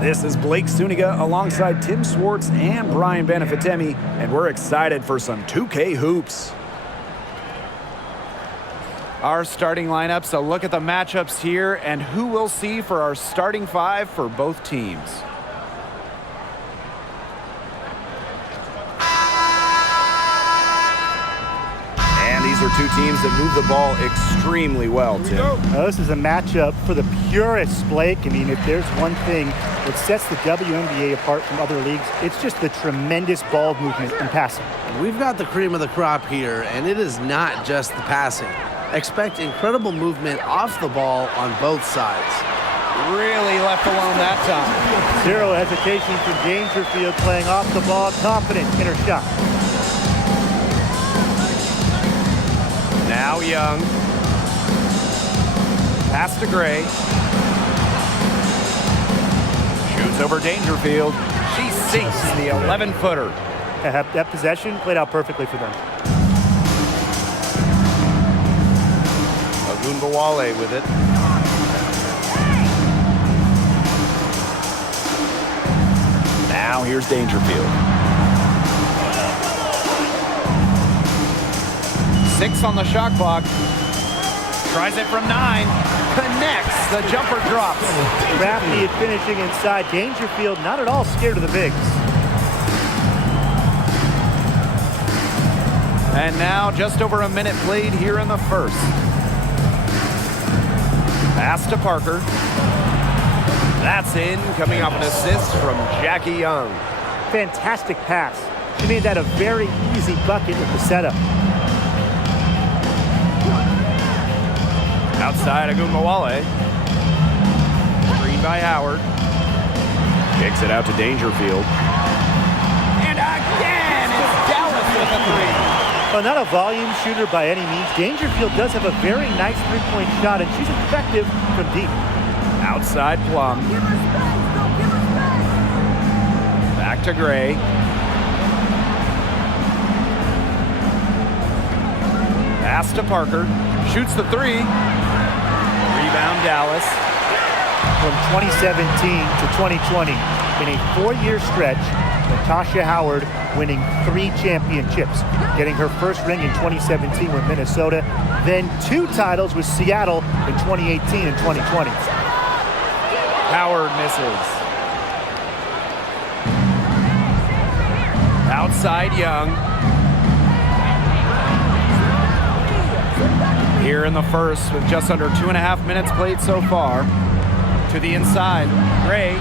This is Blake Suniga alongside Tim Swartz and Brian Benefitemi, and we're excited for some 2K hoops. Our starting lineups, a look at the matchups here and who we'll see for our starting five for both teams. And these are two teams that move the ball extremely well, Tim. Now, this is a matchup for the purists, Blake. I mean, if there's one thing that sets the WNBA apart from other leagues, it's just the tremendous ball movement and passing. We've got the cream of the crop here, and it is not just the passing. Expect incredible movement off the ball on both sides. Really left alone that time. Zero hesitation from Dangerfield, playing off the ball, confident in her shot. Now Young. Pass to Gray. Shoots over Dangerfield. She sinks the 11-footer. That possession played out perfectly for them. Agunbawale with it. Now here's Dangerfield. 6 on the shot clock. Tries it from 9. Connects. The jumper drops. Crafty at finishing inside. Dangerfield not at all scared of the bigs. And now just over a minute played here in the first. Pass to Parker. That's in, coming off an assist from Jackie Young. Fantastic pass. She made that a very easy bucket with the setup. Outside Agunbawale. Screen by Howard. Kicks it out to Dangerfield. And again, it's Dallas with a 3. Well, not a volume shooter by any means. Dangerfield does have a very nice three-point shot, and she's effective from deep. Outside Plum. Back to Gray. Pass to Parker. Shoots the 3. Rebound Dallas. From 2017 to 2020, in a 4-year stretch, Natasha Howard winning 3 championships, getting her first ring in 2017 with Minnesota, then 2 titles with Seattle in 2018 and 2020. Howard misses. Outside Young. Here in the first with just under 2.5 minutes played so far. To the inside. Gray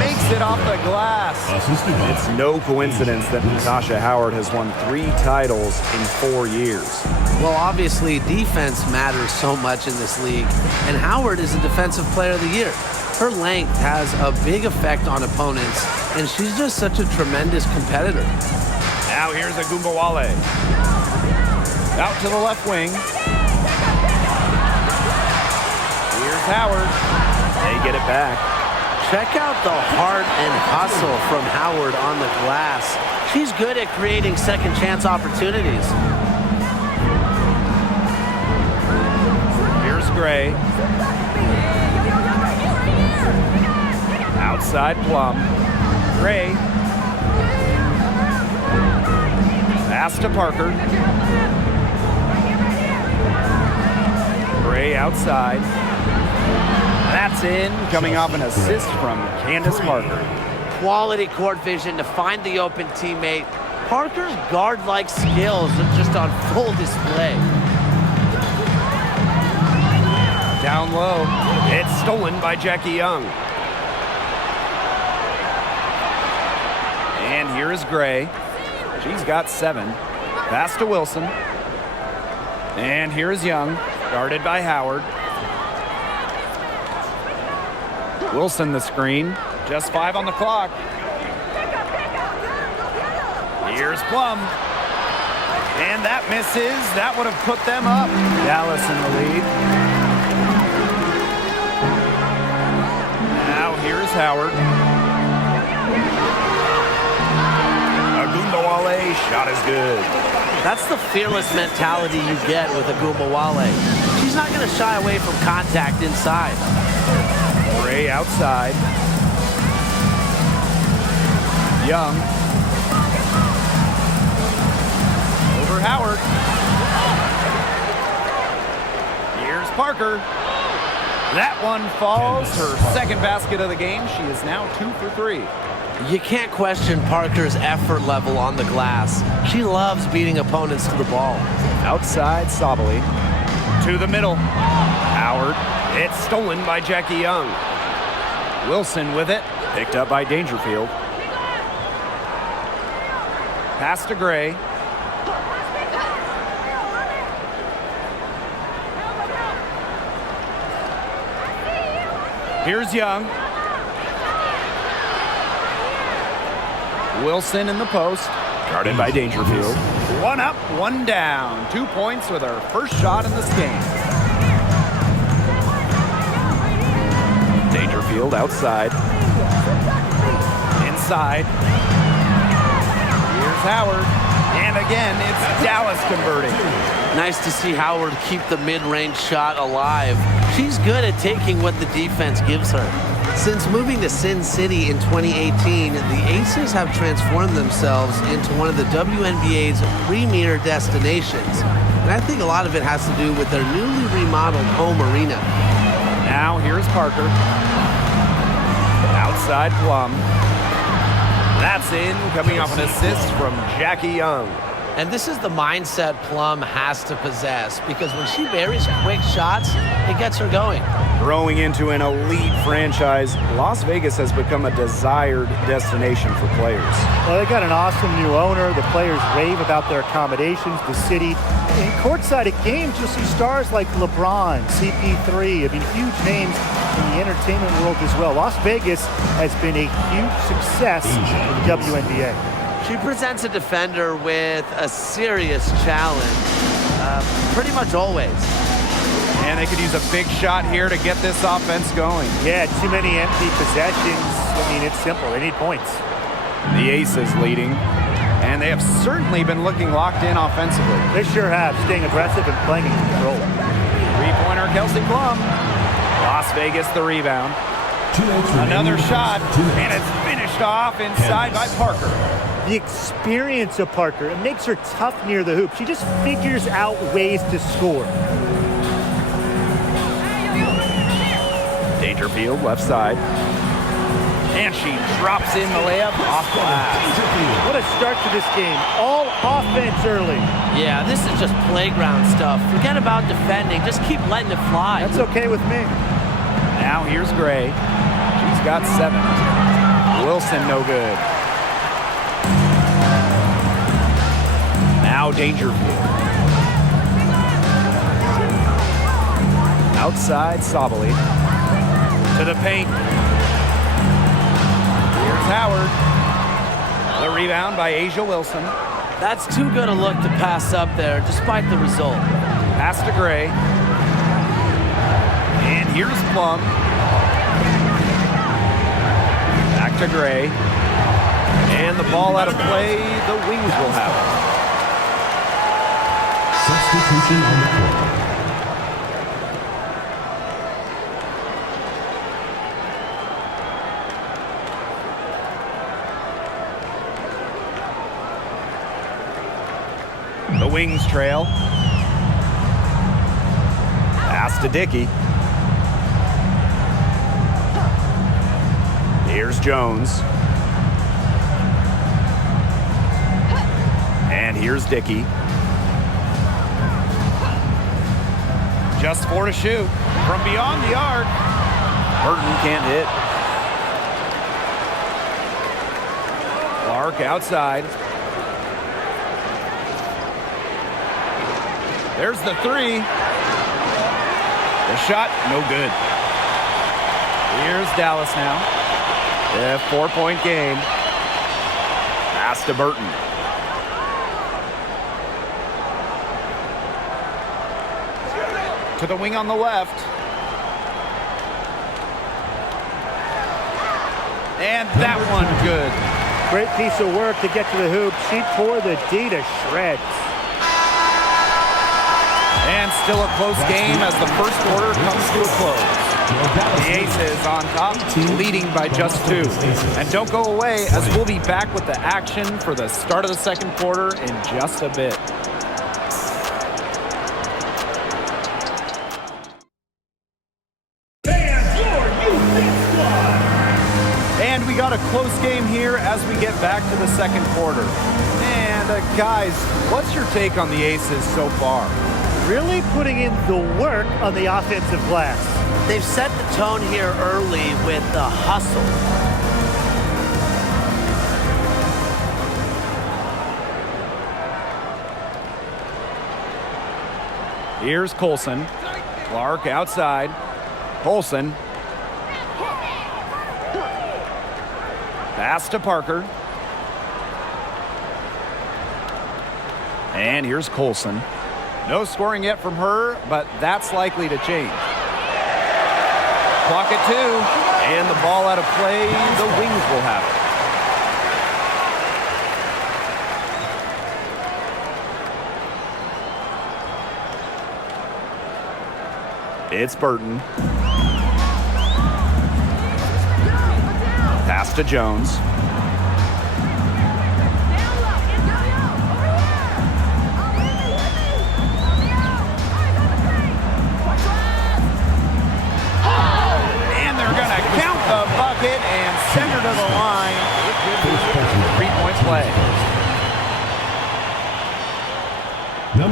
makes it off the glass. It's no coincidence that Natasha Howard has won 3 titles in 4 years. Well, obviously, defense matters so much in this league, and Howard is a Defensive Player of the Year. Her length has a big effect on opponents, and she's just such a tremendous competitor. Now here's Agunbawale. Out to the left wing. Here's Howard. They get it back. Check out the heart and hustle from Howard on the glass. She's good at creating second chance opportunities. Here's Gray. Outside Plum. Gray. Pass to Parker. Gray outside. That's in, coming off an assist from Candace Parker. Quality court vision to find the open teammate. Parker's guard-like skills are just on full display. Down low. It's stolen by Jackie Young. And here is Gray. She's got 7. Pass to Wilson. And here is Young, guarded by Howard. Wilson the screen. Just 5 on the clock. Here's Plum. And that misses. That would have put them up. Dallas in the lead. Now here's Howard. Agunbawale, shot is good. That's the fearless mentality you get with Agunbawale. She's she's not going to shy away from contact inside. Gray outside. Young. Over Howard. Here's Parker. That one falls. Her second basket of the game. She is now 2 for 3. You can't question Parker's effort level on the glass. She loves beating opponents to the ball. Outside, Sabali. To the middle. Howard. It's stolen by Jackie Young. Wilson with it. Picked up by Dangerfield. Pass to Gray. Here's Young. Wilson in the post. Guarded by Dangerfield. One up, one down. 2 points with her first shot in this game. Dangerfield outside. Inside. Here's Howard. And again, it's Dallas converting. Nice to see Howard keep the mid-range shot alive. She's good at taking what the defense gives her. Since moving to Sin City in 2018, the Aces have transformed themselves into one of the WNBA's premier destinations. And I think a lot of it has to do with their newly remodeled home arena. Now here's Parker. Outside Plum. That's in, coming off an assist from Jackie Young. And this is the mindset Plum has to possess, because when she buries quick shots, it gets her going. Growing into an elite franchise, Las Vegas has become a desired destination for players. Well, they got an awesome new owner. The players rave about their accommodations, the city. In courtside at games, you'll see stars like LeBron, CP3, I mean, huge names in the entertainment world as well. Las Vegas has been a huge success in the WNBA. She presents a defender with a serious challenge, pretty much always. And they could use a big shot here to get this offense going. Yeah, too many empty possessions. I mean, it's simple. They need points. The Aces leading, and they have certainly been looking locked in offensively. They sure have, staying aggressive and playing in control. Three-pointer Kelsey Plum. Las Vegas the rebound. Another shot, and it's finished off inside by Parker. The experience of Parker, it makes her tough near the hoop. She just figures out ways to score. Dangerfield left side. And she drops in the layup off glass. What a start to this game. All offense early. Yeah, this is just playground stuff. Forget about defending. Just keep letting it fly. That's okay with me. Now here's Gray. She's got 7. Wilson no good. Now Dangerfield. Outside Sabali. To the paint. Here's Howard. The rebound by Asia Wilson. That's too good a look to pass up there, despite the result. Pass to Gray. And here's Plum. Back to Gray. And the ball out of play. The Wings will have it. Substitution on the court. The Wings trail. Pass to Dickey. Here's Jones. And here's Dickey. Just 4 to shoot. From beyond the arc. Burton can't hit. Clark outside. There's the 3. The shot, no good. Here's Dallas now. A 4-point game. Pass to Burton. To the wing on the left. And that one good. Great piece of work to get to the hoop. She tore the D to shreds. And still a close game as the first quarter comes to a close. The Aces on top, leading by just 2. And don't go away, as we'll be back with the action for the start of the second quarter in just a bit. And we got a close game here as we get back to the second quarter. And guys, what's your take on the Aces so far? Really putting in the work on the offensive glass. They've set the tone here early with the hustle. Here's Colson. Clark outside. Colson. Pass to Parker. And here's Colson. No scoring yet from her, but that's likely to change. Clock at 2, and the ball out of play. The Wings will have it. It's Burton. Pass to Jones. And they're going to count the bucket and send her to the line. 3-point play.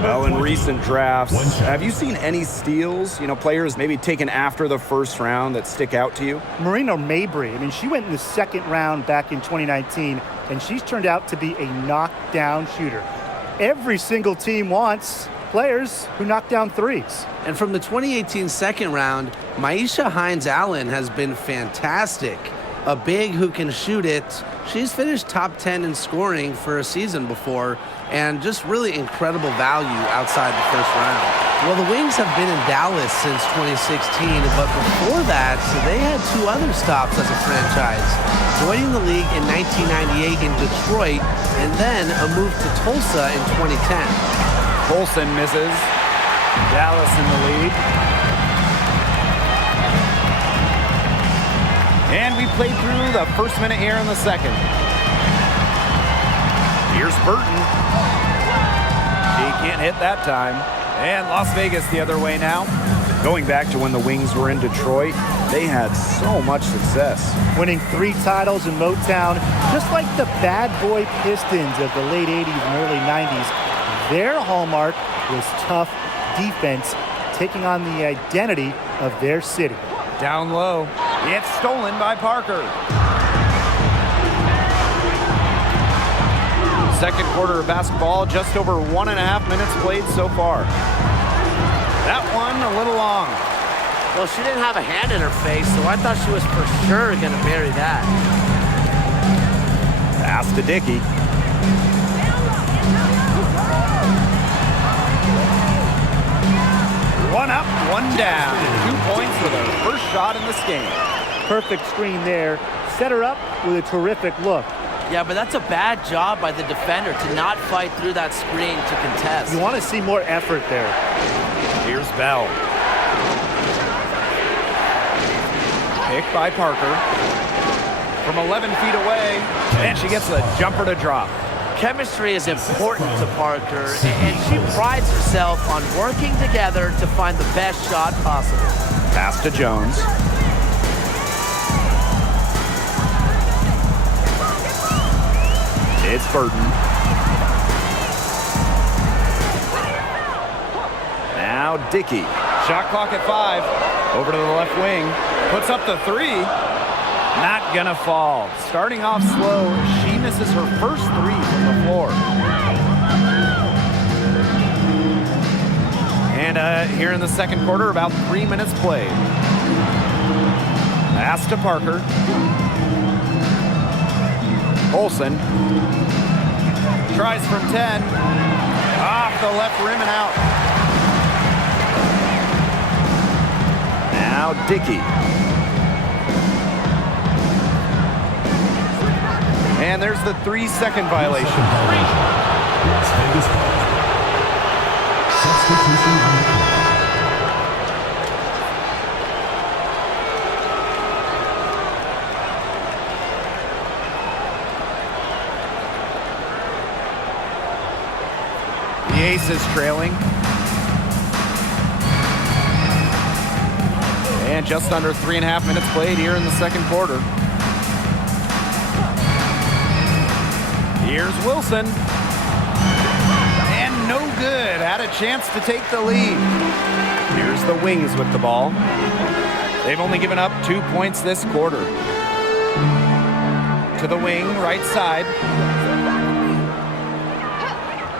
Well, in recent drafts, have you seen any steals, players maybe taken after the first round that stick out to you? Marina Mabry, she went in the second round back in 2019, and she's turned out to be a knockdown shooter. Every single team wants players who knock down threes. And from the 2018 second round, Maisha Hines-Allen has been fantastic. A big who can shoot it. She's finished top 10 in scoring for a season before, and just really incredible value outside the first round. Well, the Wings have been in Dallas since 2016, but before that, they had 2 other stops as a franchise. Joining the league in 1998 in Detroit, and then a move to Tulsa in 2010. Colson misses. Dallas in the lead. And we played through the first minute here in the second. Here's Burton. She can't hit that time. And Las Vegas the other way now. Going back to when the Wings were in Detroit, they had so much success. Winning 3 titles in Motown, just like the bad boy Pistons of the late 80s and early 90s. Their hallmark was tough defense, taking on the identity of their city. Down low. It's stolen by Parker. Second quarter of basketball, just over 1.5 minutes played so far. That one a little long. Well, she didn't have a hand in her face, so I thought she was for sure going to bury that. Pass to Dickey. One up, one down. 2 points for their first shot in this game. Perfect screen there. Set her up with a terrific look. Yeah, but that's a bad job by the defender to not fight through that screen to contest. You want to see more effort there. Here's Bell. Picked by Parker. From 11 feet away, and she gets a jumper to drop. Chemistry is important to Parker, and she prides herself on working together to find the best shot possible. Pass to Jones. It's Burton. Now Dickey. Shot clock at 5. Over to the left wing. Puts up the 3. Not gonna fall. Starting off slow, she misses her first 3 from the floor. And here in the second quarter, about 3 minutes played. Pass to Parker. Olsen tries from 10. Off the left rim and out. Now Dickey. And there's the 3-second violation. Las Vegas Ball. Substitution on the The Aces trailing. And just under 3.5 minutes played here in the second quarter. Here's Wilson. And no good. Had a chance to take the lead. Here's the Wings with the ball. They've only given up 2 points this quarter. To the wing, right side.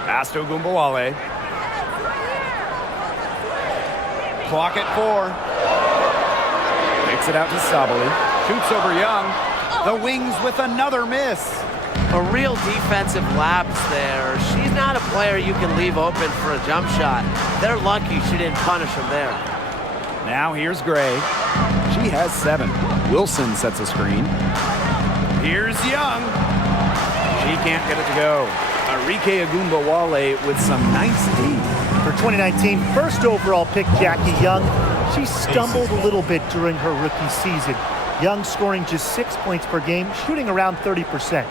Pass to Ogunbowale. Clock at 4. Kicks it out to Sabali. Shoots over Young. The Wings with another miss. A real defensive lapse there. She's not a player you can leave open for a jump shot. They're lucky she didn't punish him there. Now here's Gray. She has 7. Wilson sets a screen. Here's Young. She can't get it to go. Arike Ogunbowale with some nice D. For 2019, first overall pick Jackie Young. She stumbled a little bit during her rookie season. Young scoring just 6 points per game, shooting around 30%.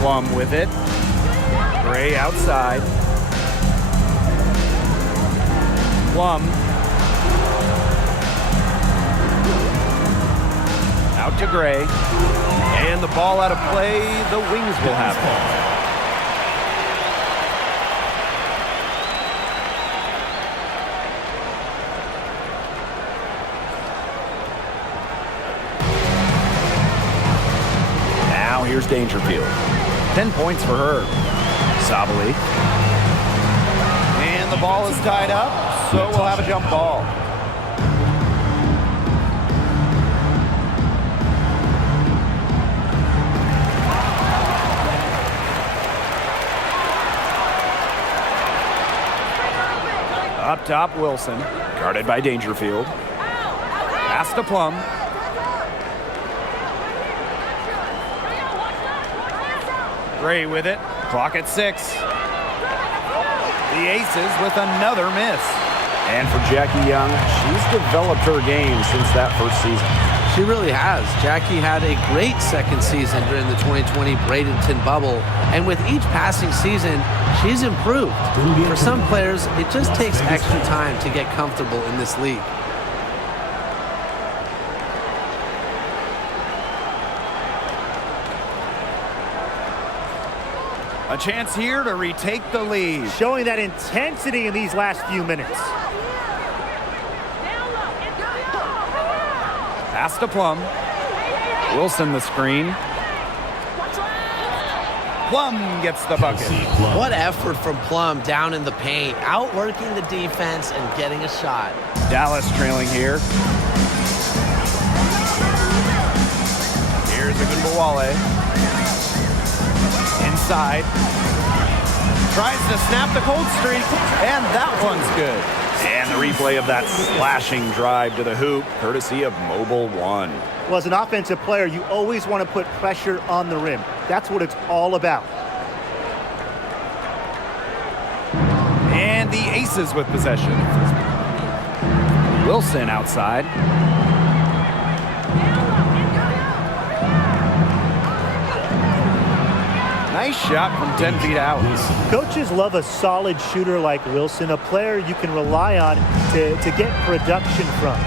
Plum with it. Gray outside. Plum. Out to Gray. And the ball out of play. The Wings will have it. Now here's Dangerfield. 10 points for her. Sabali. And the ball is tied up, so we'll have a jump ball. Up top, Wilson. Guarded by Dangerfield. Pass to Plum. Gray with it. Clock at 6. The Aces with another miss. And for Jackie Young, she's developed her game since that first season. She really has. Jackie had a great second season during the 2020 Bradenton bubble, and with each passing season, she's improved. For some players, it just takes extra time to get comfortable in this league. A chance here to retake the lead. Showing that intensity in these last few minutes. Pass to Plum. Wilson the screen. Plum gets the bucket. What effort from Plum down in the paint, outworking the defense and getting a shot. Dallas trailing here. Here's Ogunbowale. Inside. Tries to snap the cold streak, and that one's good. And the replay of that slashing drive to the hoop, courtesy of Mobile One. Well, as an offensive player, you always want to put pressure on the rim. That's what it's all about. And the Aces with possession. Wilson outside. Nice shot from 10 feet out. Coaches love a solid shooter like Wilson, a player you can rely on to get production from.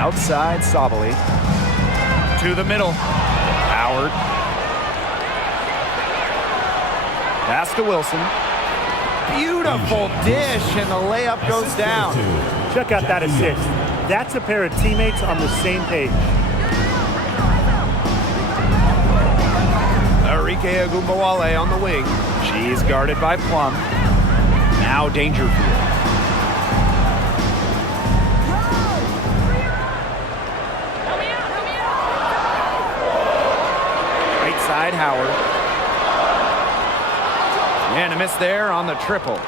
Outside, Sabali. To the middle. Howard. Pass to Wilson. Beautiful dish, and the layup goes down. Check out that assist. That's a pair of teammates on the same page. Arike Ogunbowale on the wing. She's guarded by Plum. Now Dangerfield. Right side, Howard. And a miss there on the triple.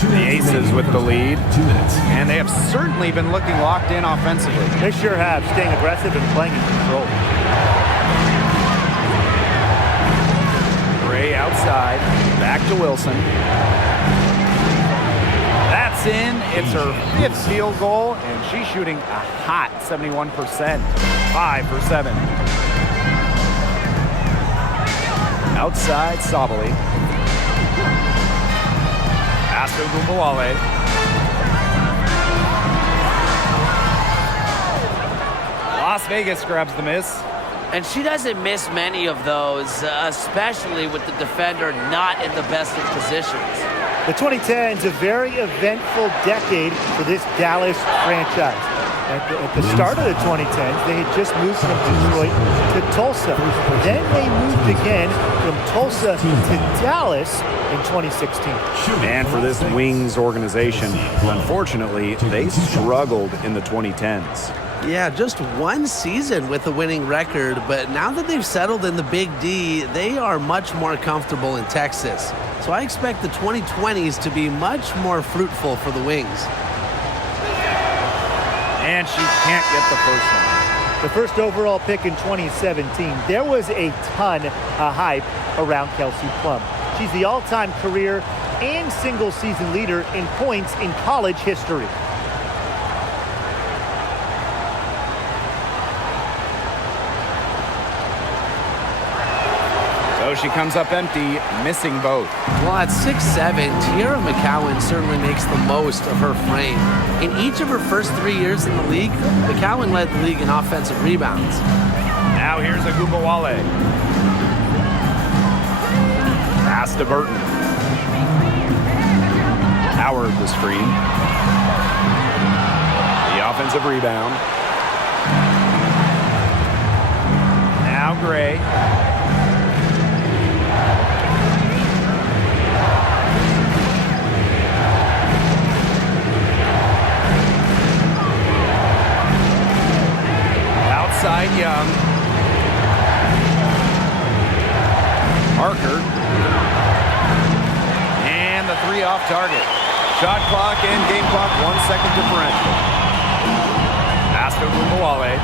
The Aces with the lead. 2 minutes. And they have certainly been looking locked in offensively. They sure have, staying aggressive and playing in control. Gray outside. Back to Wilson. That's in. It's her 5th field goal, and she's shooting a hot 71%. 5 for 7. Outside Sabali. Pass to Gumbawale. Las Vegas grabs the miss. And she doesn't miss many of those, especially with the defender not in the best of positions. The 2010s, a very eventful decade for this Dallas franchise. At the start of the 2010s, they had just moved from Detroit to Tulsa. Then they moved again from Tulsa to Dallas in 2016. And for this Wings organization, unfortunately, they struggled in the 2010s. Yeah, just one season with a winning record, but now that they've settled in the Big D, they are much more comfortable in Texas. So I expect the 2020s to be much more fruitful for the Wings. And she can't get the first one. The first overall pick in 2017, there was a ton of hype around Kelsey Plum. She's the all-time career and single-season leader in points in college history. So she comes up empty, missing both. Well, at 6'7", Tiara McCowan certainly makes the most of her frame. In each of her first 3 years in the league, McCowan led the league in offensive rebounds. Now here's Agumbawale. Pass to Burton. Howard the screen. The offensive rebound. Now Gray. Outside Young. Parker. And the three off target. Shot clock and game clock, 1 second differential. Pass to Gumbawale.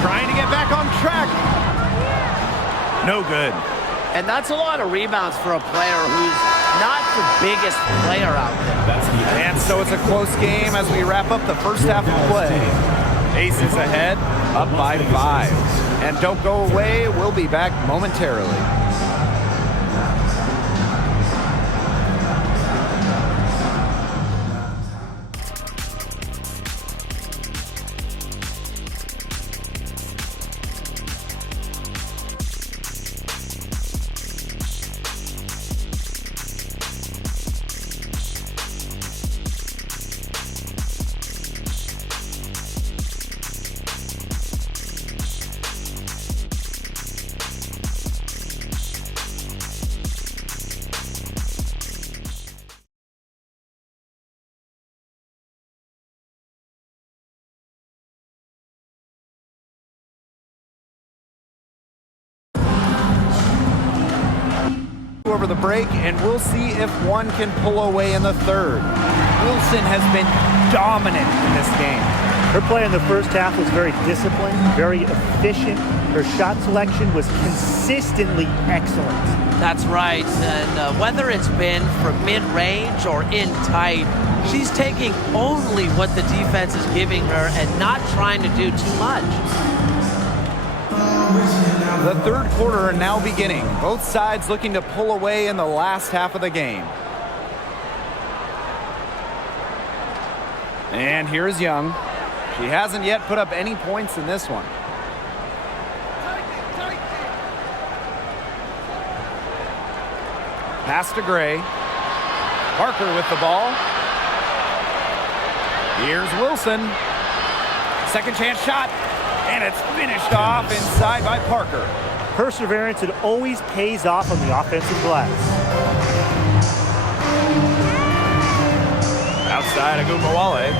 Trying to get back on track. No good. And that's a lot of rebounds for a player who's not the biggest player out there. And so it's a close game as we wrap up the first half of play. Aces ahead, up by 5. And don't go away, we'll be back momentarily. Over the break, and we'll see if one can pull away in the third. Wilson has been dominant in this game. Her play in the first half was very disciplined, very efficient. Her shot selection was consistently excellent. That's right, and whether it's been from mid-range or in tight, she's taking only what the defense is giving her and not trying to do too much. The third quarter now beginning. Both sides looking to pull away in the last half of the game. And here's Young. She hasn't yet put up any points in this one. Pass to Gray. Parker with the ball. Here's Wilson. Second chance shot. And it's finished off inside by Parker. Perseverance, it always pays off on the offensive glass. Outside Agumbawale.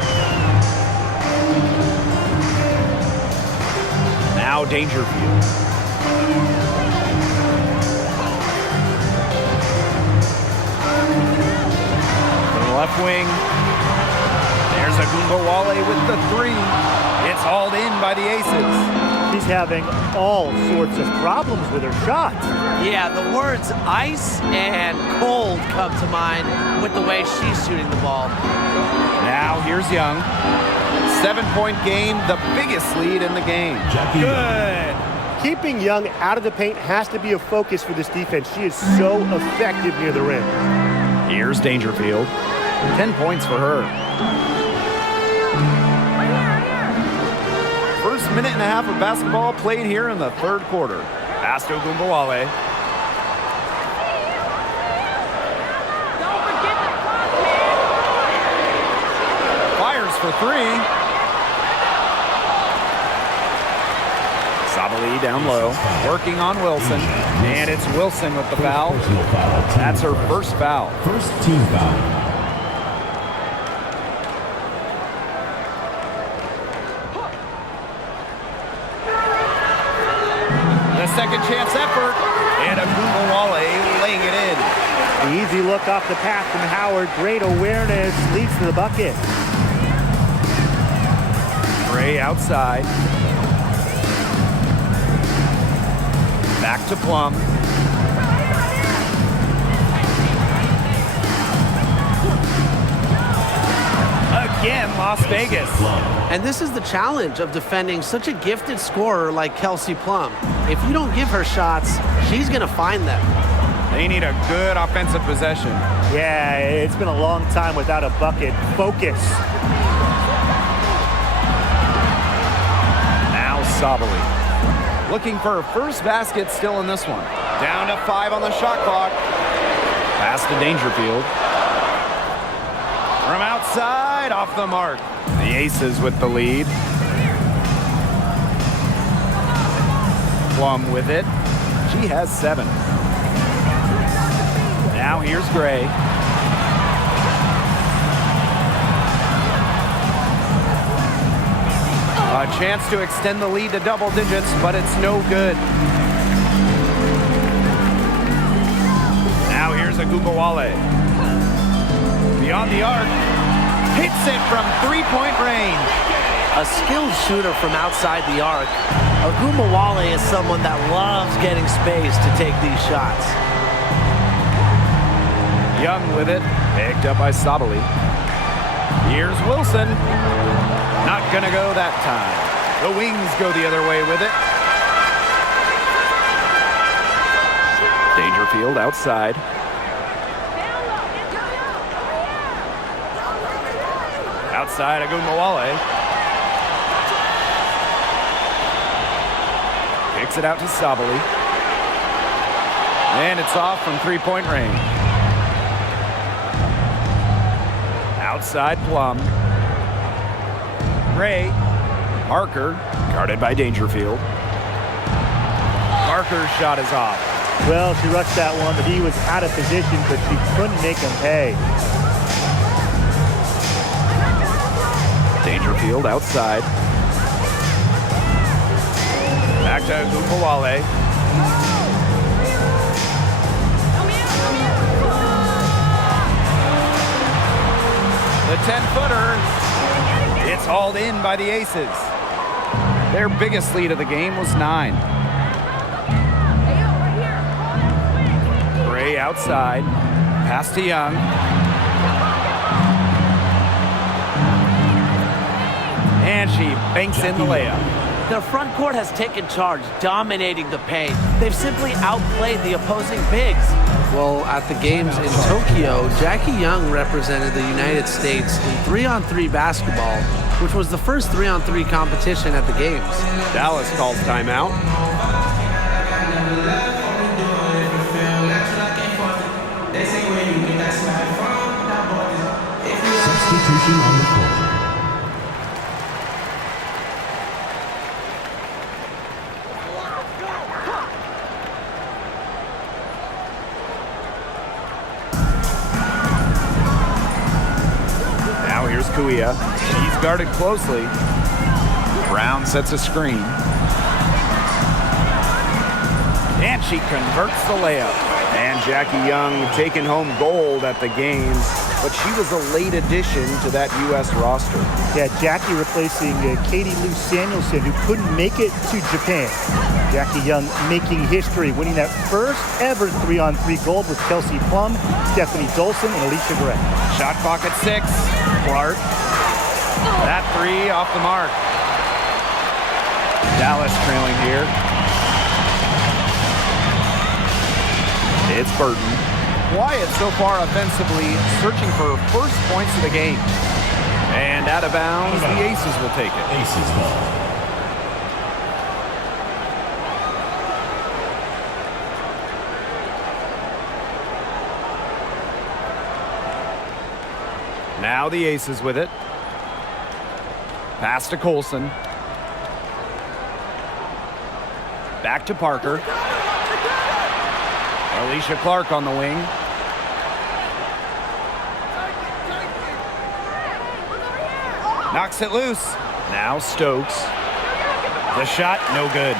Now Dangerfield. To the left wing. There's Agumbawale with the three. It's hauled in by the Aces. She's having all sorts of problems with her shot. Yeah, the words ice and cold come to mind with the way she's shooting the ball. Now here's Young. 7-point game, the biggest lead in the game. Good. Keeping Young out of the paint has to be a focus for this defense. She is so effective near the rim. Here's Dangerfield. 10 points for her. First minute and a half of basketball played here in the third quarter. Pass to Ogunbowale. Fires for three. Sabali down low, working on Wilson. And it's Wilson with the foul. That's her first foul. First team foul. The second chance effort, and Ogunbowale laying it in. The easy look off the pass from Howard. Great awareness, leads to the bucket. Gray outside. Back to Plum. Again, Las Vegas. And this is the challenge of defending such a gifted scorer like Kelsey Plum. If you don't give her shots, she's going to find them. They need a good offensive possession. Yeah, it's been a long time without a bucket. Focus. Now Sabali. Looking for her first basket still in this one. Down to 5 on the shot clock. Pass to Dangerfield. From outside, off the mark. The Aces with the lead. Plum with it. She has 7. Now here's Gray. A chance to extend the lead to double digits, but it's no good. Now here's Ogunbowale. Beyond the arc. Hits it from three-point range. A skilled shooter from outside the arc. Ogunbowale is someone that loves getting space to take these shots. Young with it. Picked up by Sabali. Here's Wilson. Not gonna go that time. The Wings go the other way with it. Dangerfield outside. Outside Ogunbowale. Kicks it out to Sabali. And it's off from three-point range. Outside Plum. Gray. Parker, guarded by Dangerfield. Parker's shot is off. Well, she rushed that one, but he was out of position, but she couldn't make him pay. Dangerfield outside. Back to Ogunbowale. The 10-footer. It's hauled in by the Aces. Their biggest lead of the game was 9. Gray outside. Pass to Young. And she banks in the layup. Their front court has taken charge, dominating the paint. They've simply outplayed the opposing bigs. Well, at the games in Tokyo, Jackie Young represented the United States in 3-on-3 basketball, which was the first 3-on-3 competition at the games. Dallas calls timeout. Substitution on the court. Now here's Kuia. She's guarded closely. Brown sets a screen. And she converts the layup. And Jackie Young taking home gold at the games, but she was a late addition to that U.S. roster. Yeah, Jackie replacing Katie Lou Samuelson, who couldn't make it to Japan. Jackie Young making history, winning that first ever 3-on-3 gold with Kelsey Plum, Stephanie Dolson, and Alicia Gray. Shot clock at 6. Clark. That 3 off the mark. Dallas trailing here. It's Burton. Quiet so far offensively, searching for first points of the game. And out of bounds, the Aces will take it. Aces ball. Now the Aces with it. Pass to Colson. Back to Parker. Alicia Clark on the wing. Knocks it loose. Now Stokes. The shot, no good.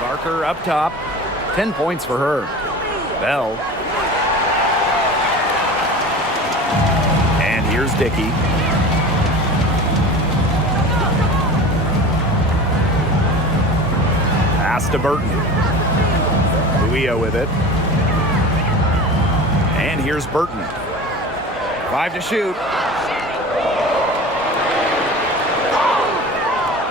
Barker up top. 10 points for her. Bell. And here's Dickey. Pass to Burton. Luia with it. And here's Burton. 5 to shoot.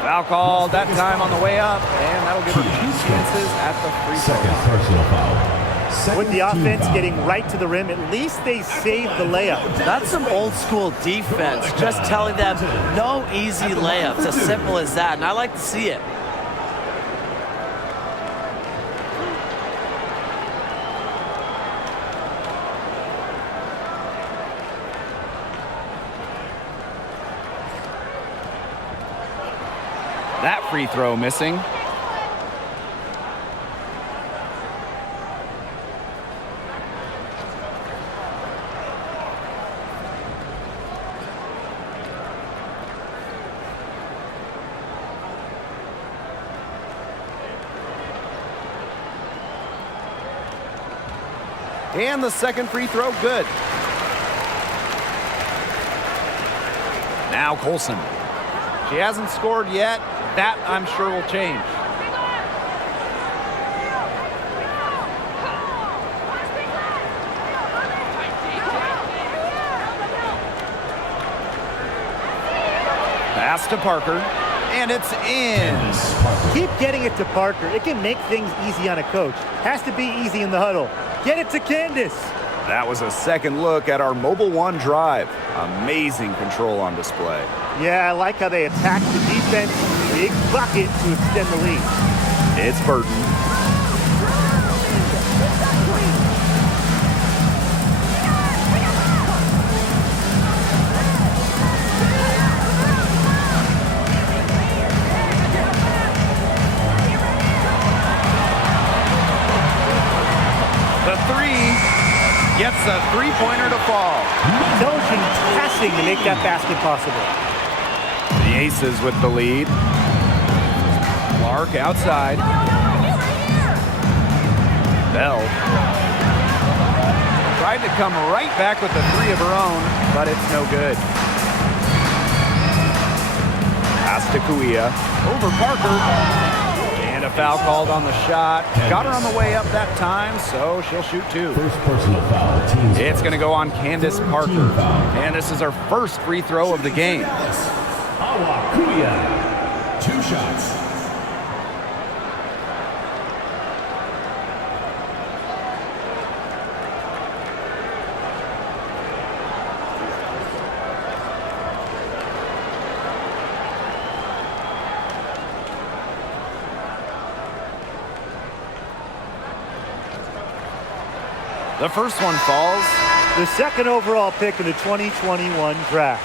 Foul called that time on the way up, and that'll give her 2 chances at the free throw Second line. personal foul. With the offense getting right to the rim, at least they saved the layup. That's some old school defense, just telling them no easy layups, as simple as that, and I like to see it. That free throw missing. And the second free throw, good. Now Colson. She hasn't scored yet. That, I'm sure, will change. Pass to Parker, and it's in. Keep getting it to Parker. It can make things easy on a coach. Has to be easy in the huddle. Get it to Candace. That was a second look at our Mobile One drive. Amazing control on display. Yeah, I like how they attack the defense. Big bucket to extend the lead. It's Burton. The 3 gets a three-pointer to fall. Intelligent passing to make that basket possible. The Aces with the lead. Clark outside. Bell tried to come right back with the 3 of her own, but it's no good. Pass to Kuia. Over Parker. And a foul called on the shot. Got her on the way up that time, so she'll shoot 2. First personal foul. Team's It's going to go on Candace Parker. Team foul. And this is her first free throw of the game. Awa Kuya. 2 shots. The first one falls. The second overall pick in the 2021 draft.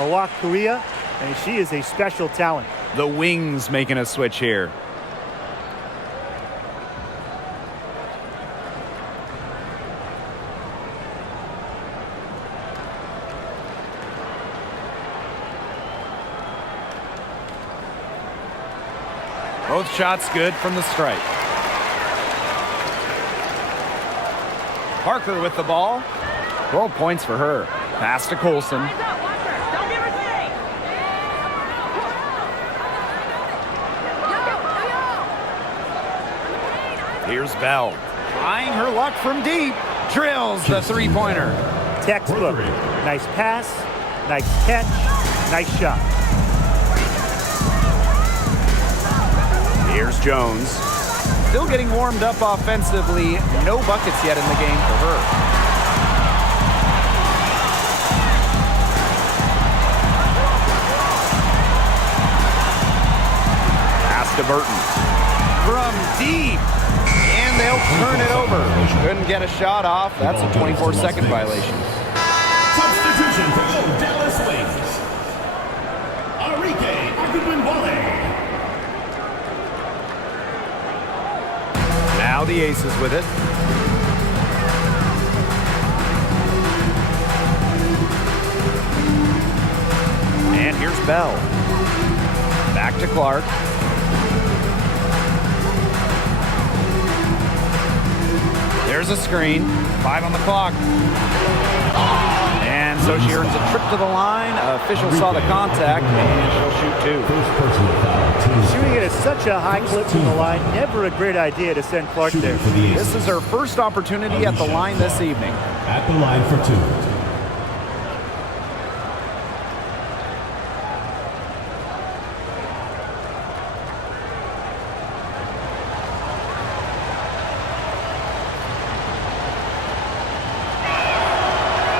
Awa Kuia, and she is a special talent. The Wings making a switch here. Both shots good from the stripe. Parker with the ball. 12 points for her. Pass to Colson. Here's Bell. Trying her luck from deep. Drills the three-pointer. Textbook. Nice pass, nice catch, nice shot. Here's Jones. Still getting warmed up offensively. No buckets yet in the game for her. Pass to Burton. From deep. And they'll turn it over. Couldn't get a shot off. That's a 24-second violation. Substitution for the Dallas Wings. Arike Agubenwale. Now the Aces with it. And here's Bell. Back to Clark. There's a screen. 5 on the clock. And so she earns a trip to the line. Official saw the contact, and she'll shoot two. First personal foul, team. Shooting it at such a high clip from the line, never a great idea to send Clark Shooting there. for the Aces. This is her first opportunity at the line this evening. At the line for two.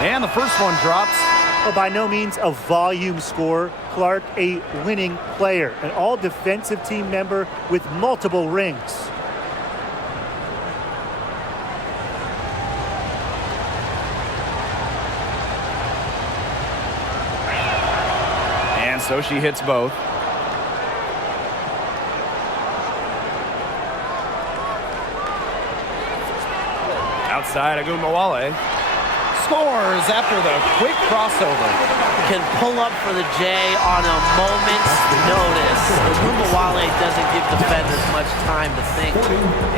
And the first one drops. Well, by no means a volume scorer. Clark, a winning player, an all-defensive team member with multiple rings. And so she hits both. Outside Agubenwale. Scores after the quick crossover. Can pull up for the J on a moment's notice. Agubenwale doesn't give defenders much time to think.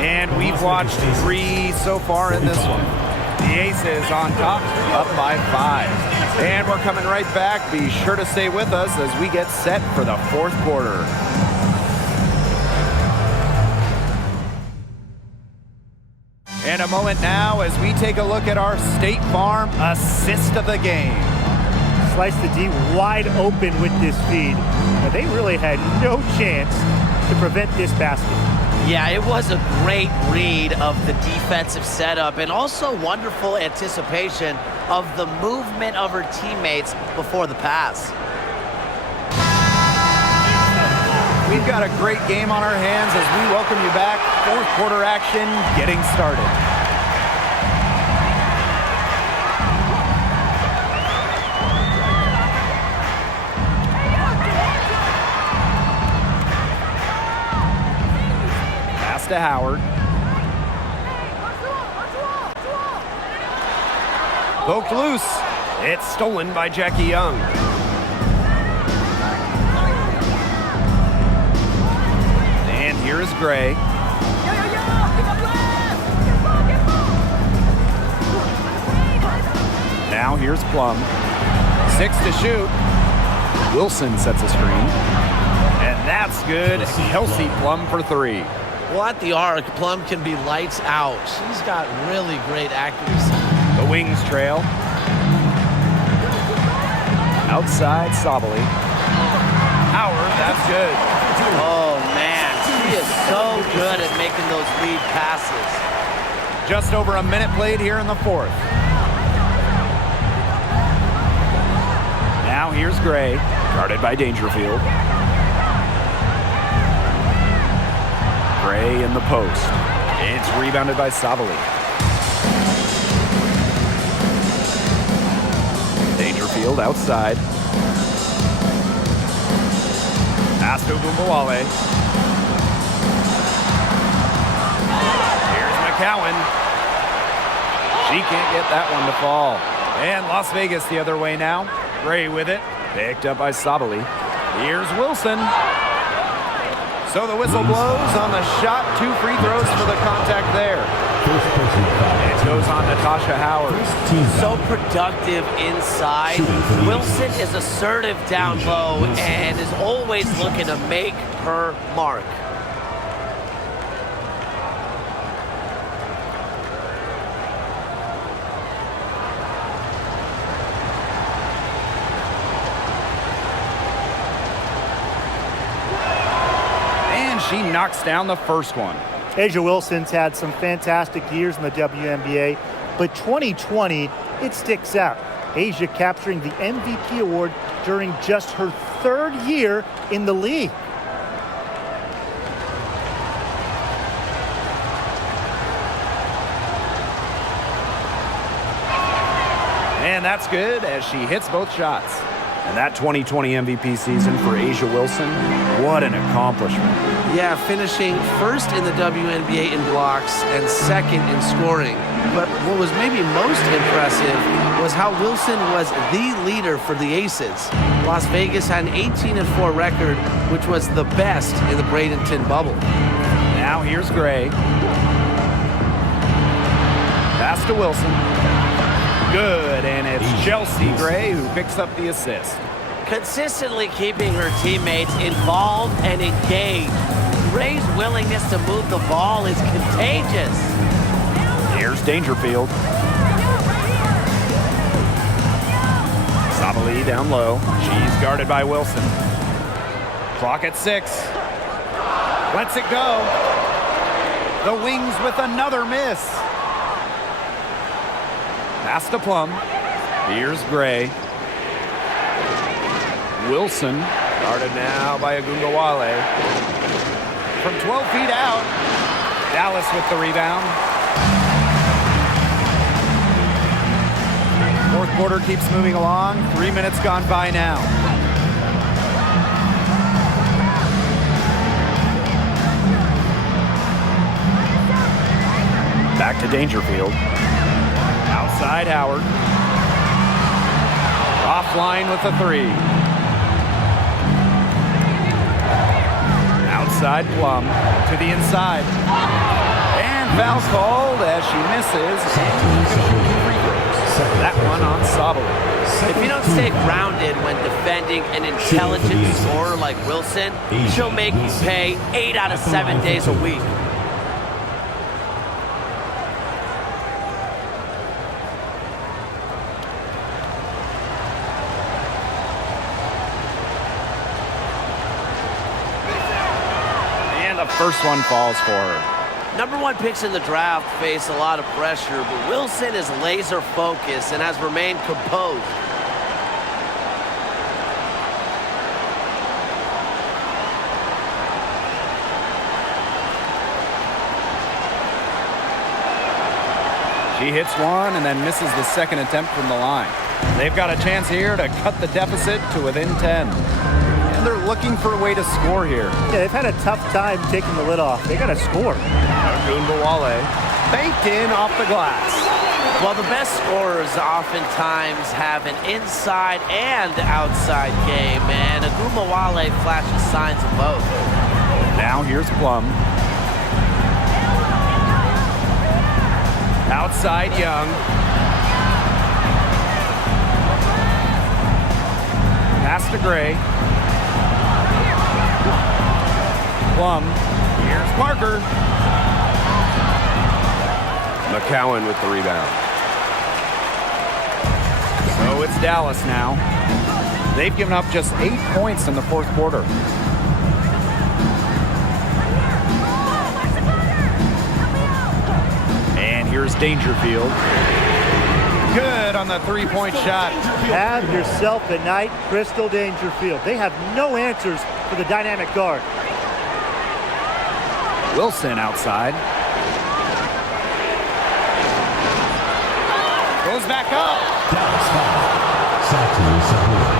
And we've watched 3 so far in this one. The Aces on top, up by 5. And we're coming right back. Be sure to stay with us as we get set for the fourth quarter. And a moment now as we take a look at our State Farm assist of the game. Sliced the D wide open with this feed. Now, they really had no chance to prevent this basket. Yeah, it was a great read of the defensive setup and also wonderful anticipation of the movement of her teammates before the pass. We've got a great game on our hands as we welcome you back. Fourth quarter action getting started. Pass to Howard. Poked loose. It's stolen by Jackie Young. And here is Gray. Now here's Plum. 6 to shoot. Wilson sets a screen. And that's good. Kelsey Plum for 3. Well, at the arc, Plum can be lights out. She's got really great accuracy. The Wings trail. Outside Sabali. Howard, that's good. Oh, man. She is so good at making those lead passes. Just over a minute played here in the fourth. Now here's Gray, guarded by Dangerfield. Gray in the post. It's rebounded by Sabali. Dangerfield outside. Pass to Agubenwale. Here's McCowan. She can't get that one to fall. And Las Vegas the other way now. Gray with it. Picked up by Sabali. Here's Wilson. So the whistle blows on the shot. 2 free throws for the contact there. It goes on Natasha Howard. So productive inside. Wilson is assertive down low and is always looking to make her mark. And she knocks down the first one. A'ja Wilson's had some fantastic years in the WNBA, but 2020, it sticks out. A'ja capturing the MVP award during just her 3rd year in the league. And that's good as she hits both shots. And that 2020 MVP season for A'ja Wilson, what an accomplishment. Yeah, finishing first in the WNBA in blocks and second in scoring. But what was maybe most impressive was how Wilson was the leader for the Aces. Las Vegas had an 18-4 record, which was the best in the Bradenton bubble. Now here's Gray. Pass to Wilson. Good, and it's Chelsea Gray who picks up the assist. Consistently keeping her teammates involved and engaged. Gray's willingness to move the ball is contagious. Here's Dangerfield. Sabali down low. She's guarded by Wilson. Clock at 6. Lets it go. The Wings with another miss. Pass to Plum. Here's Gray. Wilson, guarded now by Agungawale. From 12 feet out, Dallas with the rebound. 4th quarter keeps moving along. 3 minutes gone by now. Back to Dangerfield. Outside Howard. Offline with the 3. Outside Plum to the inside. And foul called as she misses. That one on Sabali. If you don't stay grounded when defending an intelligent scorer like Wilson, she'll make you pay 8 out of 7 days a week. First one falls for her. #1 picks in the draft face a lot of pressure, but Wilson is laser focused and has remained composed. She hits one and then misses the second attempt from the line. They've got a chance here to cut the deficit to within 10. And they're looking for a way to score here. Yeah, they've had a tough time taking the lid off. They got to score. Agungawale banked in off the glass. Well, the best scorers oftentimes have an inside and outside game, and Agungawale flashes signs of both. Now here's Plum. Outside Young. Pass to Gray. Plum. Here's Parker. McCowan with the rebound. So it's Dallas now. They've given up just 8 points in the 4th quarter. And here's Dangerfield. Good on the 3-point shot. Have yourself a night, Crystal Dangerfield. They have no answers for the dynamic guard. Wilson outside. Goes back up. Dallas foul. Sato Sabali.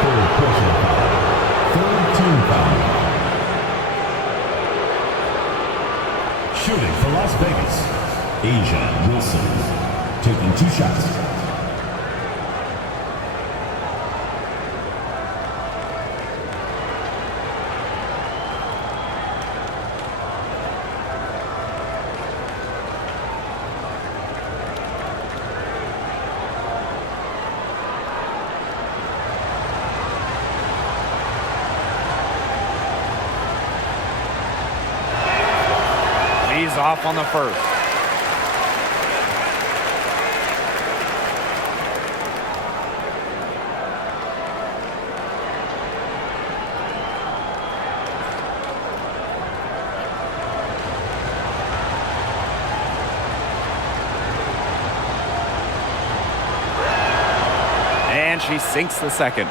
3rd personal foul. 3rd team foul. Shooting for Las Vegas, A'ja Wilson. Taking 2 shots. off on the first. And she sinks the second.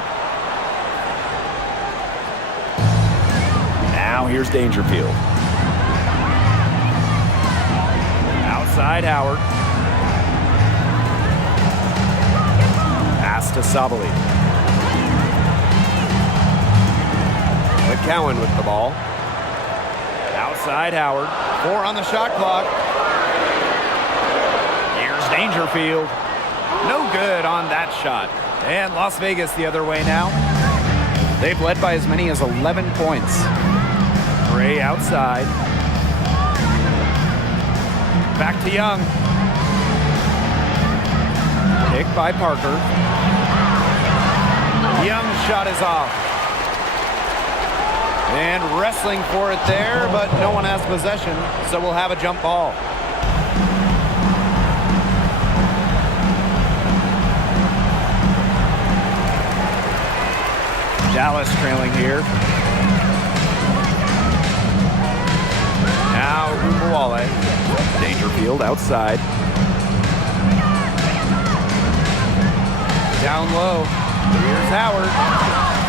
Now here's Dangerfield. Outside Howard. Pass to Sabali. McCowan with the ball. Outside Howard. 4 on the shot clock. Here's Dangerfield. No good on that shot. And Las Vegas the other way now. They've led by as many as 11 points. Gray outside. Back to Young. Picked by Parker. Young's shot is off. And wrestling for it there, but no one has possession, so we'll have a jump ball. Dallas trailing here. Now Rumbawale. Dangerfield outside. Down low. Here's Howard.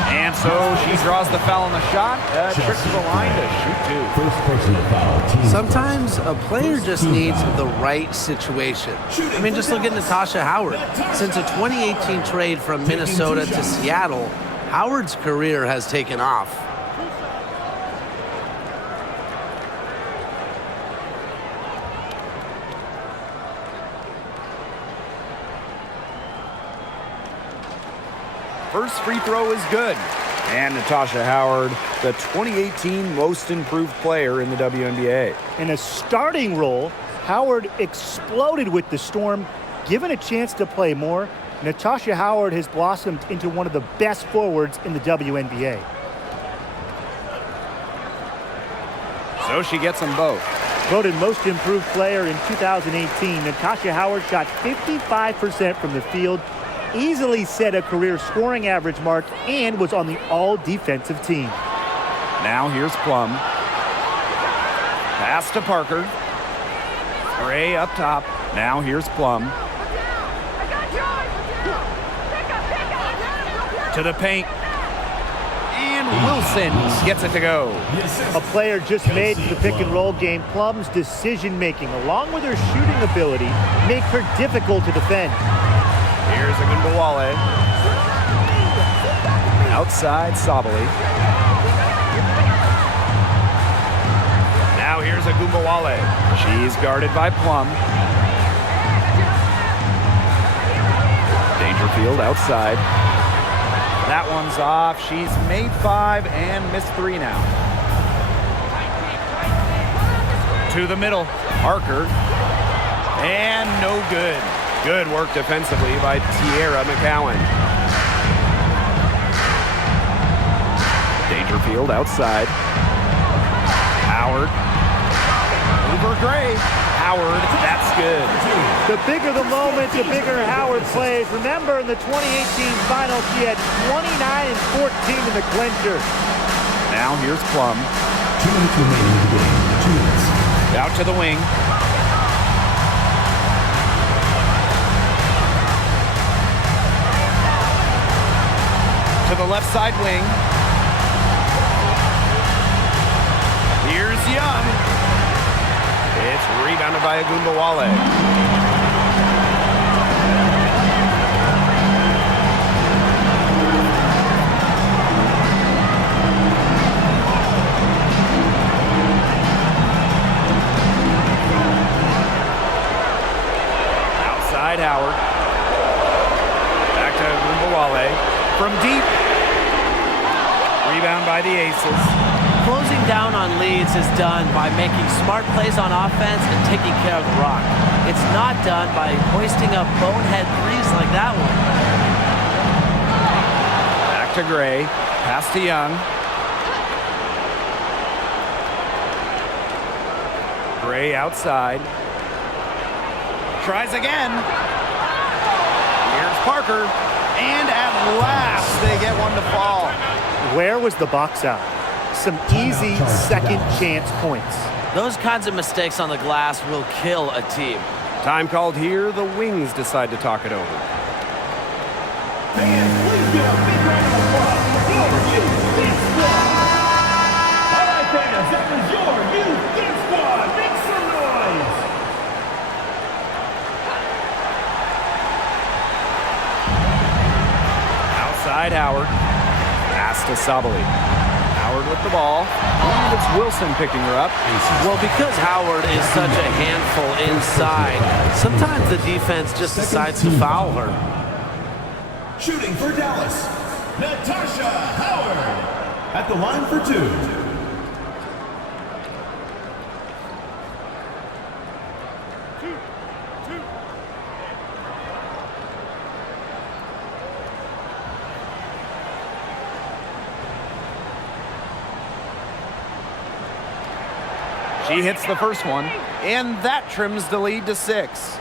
And so she draws the foul on the shot. Tricks to the line to shoot two. First personal foul. Team Sometimes a player just needs the right situation. I mean, just look at Natasha Howard. Since a 2018 trade from Minnesota to Seattle, Howard's career has taken off. First free throw is good. And Natasha Howard, the 2018 most improved player in the WNBA. In a starting role, Howard exploded with the Storm. Given a chance to play more, Natasha Howard has blossomed into one of the best forwards in the WNBA. So she gets them both. Voted most improved player in 2018, Natasha Howard shot 55% from the field, easily set a career scoring average mark, and was on the all-defensive team. Now here's Plum. Pass to Parker. Gray up top. Now here's Plum. To the paint. And Wilson gets it to go. A player just made the pick-and-roll game. Plum's decision-making, along with her shooting ability, make her difficult to defend. Here's Agunbowale. Outside Sabali. Now here's Agunbowale. She's guarded by Plum. Dangerfield outside. That one's off. She's made 5 and missed 3 now. To the middle. Parker. And no good. Good work defensively by Tierra McCowan. Dangerfield outside. Howard. Over Gray. Howard. That's good. The bigger the moment, the bigger Howard plays. Remember, in the 2018 final, she had 29 and 14 in the clincher. Now here's Plum. 2 minutes remaining in the game. 2 minutes. Out to the wing. To the left side wing. Here's Young. It's rebounded by Agunbowale. Outside Howard. Back to Agunbowale. From deep. Rebound by the Aces. Closing down on leads is done by making smart plays on offense and taking care of the rock. It's not done by hoisting up bonehead threes like that one. Back to Gray. Pass to Young. Gray outside. Tries again. Here's Parker. And at last, they get one to fall. Where was the box out? Some easy second chance points. Those kinds of mistakes on the glass will kill a team. Time called here. The Wings decide to talk it over. Fans, please give a big round of applause for your youth dance squad. All right, fans, that was your youth dance squad. Make some noise. Outside Howard. Pass to Sabali. Howard with the ball. And it's Wilson picking her up. Well, because Howard is such a handful inside, sometimes the defense just decides to foul her. Shooting for Dallas, Natasha Howard. At the line for two. She hits the first one, and that trims the lead to 6.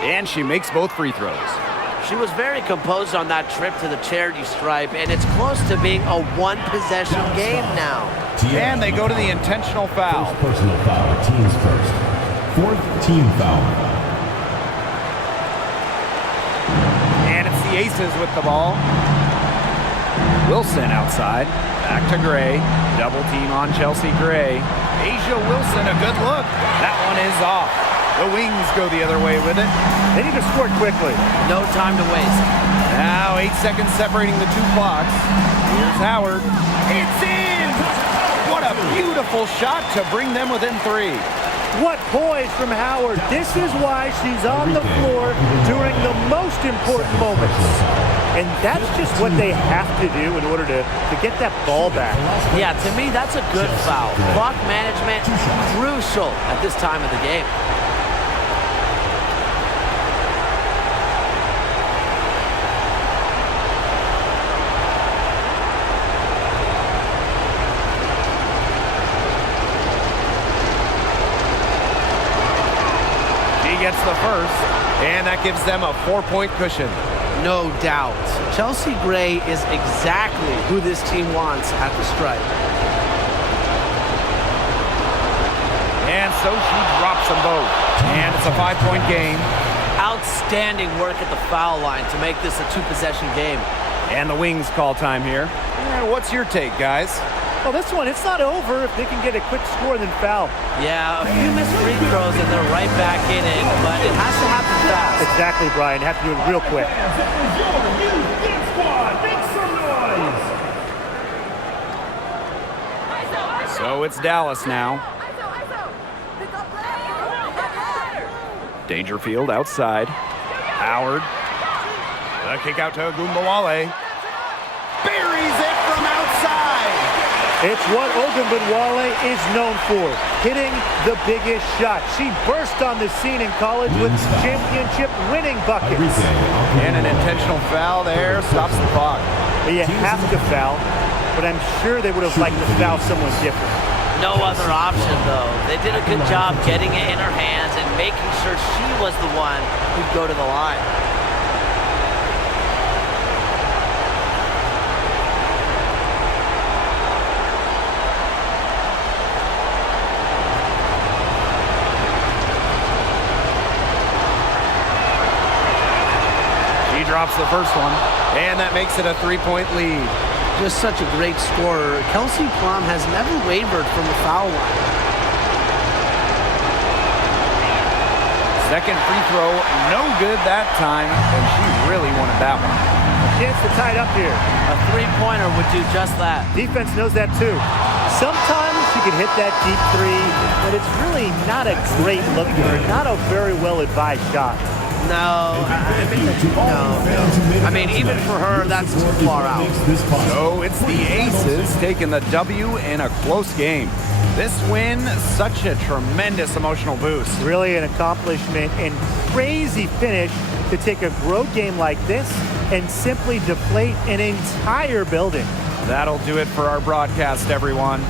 And she makes both free throws. She was very composed on that trip to the charity stripe, and it's close to being a one-possession game now. And they go to the intentional foul. First personal foul, teams first. Fourth team foul. And it's the Aces with the ball. Wilson outside. Back to Gray. Double team on Chelsea Gray. Asia Wilson, a good look. That one is off. The Wings go the other way with it. They need to score quickly. No time to waste. Now 8 seconds separating the two clocks. Here's Howard. It's in! What a beautiful shot to bring them within 3. What poise from Howard. This is why she's on the floor during the most important moments. And that's just what they have to do in order to get that ball back. Yeah, to me, that's a good foul. Clock management, crucial at this time of the game. Gets the first, and that gives them a 4-point cushion. No doubt. Chelsea Gray is exactly who this team wants at the stripe. And so she drops them both. And it's a 5-point game. Outstanding work at the foul line to make this a 2-possession game. And the Wings call time here. What's your take, guys? Well, this one, it's not over if they can get a quick score then foul. Yeah, a few missed free throws and they're right back in it, but it has to happen fast. Exactly, Brian. Have to do it real quick. That was your youth dance squad. Make some noise. So it's Dallas now. Dangerfield outside. Howard. The kick out to Ogunbowale. Buries it from outside. It's what Ogunbowale is known for, hitting the biggest shot. She burst on the scene in college with championship-winning buckets. And an intentional foul there stops the clock. You have to foul, but I'm sure they would have liked to foul someone different. No other option, though. They did a good job getting it in her hands and making sure she was the one who'd go to the line. Drops the first one, and that makes it a 3-point lead. Just such a great scorer. Kelsey Plum has never wavered from the foul line. Second free throw, no good that time, and she really wanted that one. A chance to tie it up here. A three-pointer would do just that. Defense knows that too. Sometimes she can hit that deep three, but it's really not a great look for her, not a very well-advised shot. No, I mean, even for her, that's too far out. So it's the Aces taking the W in a close game. This win, such a tremendous emotional boost. Really an accomplishment and crazy finish to take a road game like this and simply deflate an entire building. That'll do it for our broadcast, everyone.